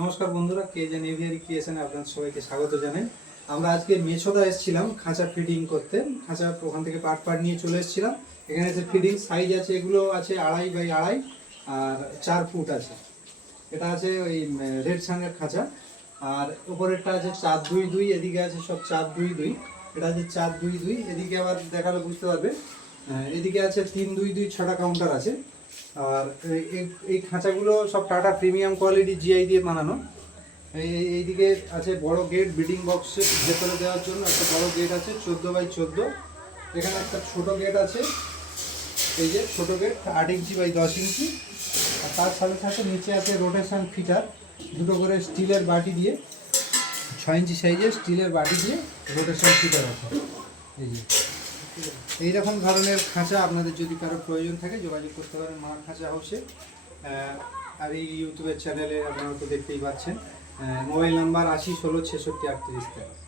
নমস্কার বন্ধুরা, কেজেন এভিয়ারি ক্রিয়েশনে আপনাদের সবাইকে স্বাগত জানাই। আমরা আজকে মেছোদা এসেছিলাম খাঁচা ফিটিং করতে। খাঁচা ওখান থেকে পার্ট নিয়ে চলে এসেছিলাম। এখানে যে ফিটিং সাইজ আছে, এগুলো আছে 2.5 বাই 2.5 আর 4 ফুট আছে। এটা আছে ওই রেড সানের খাঁচা। আর উপরেরটা আছে 4-2-2, এদিকে আছে সব 4-2-2। এটা আছে 4-2-2, এদিকে আবার দেখালে বুঝতে পারবে। এদিকে আছে 3-2-2, 6টা কাউন্টার আছে। আর এই খাঁচাগুলো সব টাটা প্রিমিয়াম কোয়ালিটি জিআই দিয়ে বানানো। এইদিকে আছে বড় গেট, বিডিং বক্সের ভেতরে দেওয়ার জন্য একটা বড় গেট আছে 14x14। এখানে একটা ছোট গেট আছে, এই যে ছোট গেট 8 ইঞ্চি বাই 10 ইঞ্চি। আর তার সাথে সাথে নিচে আছে রোটেশন ফিটার, দুটো করে স্টিলের বাটি দিয়ে, 6 ইঞ্চি সাইজের স্টিলের বাটি দিয়ে রোটেশন ফিটার আছে। এই যে এইরকম ধরনের খাঁচা আপনাদের যদি কারো প্রয়োজন থাকে যোগাযোগ করতে পারেন মা খাঁচা হাউসে। আর এই ইউটিউবের চ্যানেলে আপনারা তো দেখতেই পাচ্ছেন। Mobile number 80 16 66 38।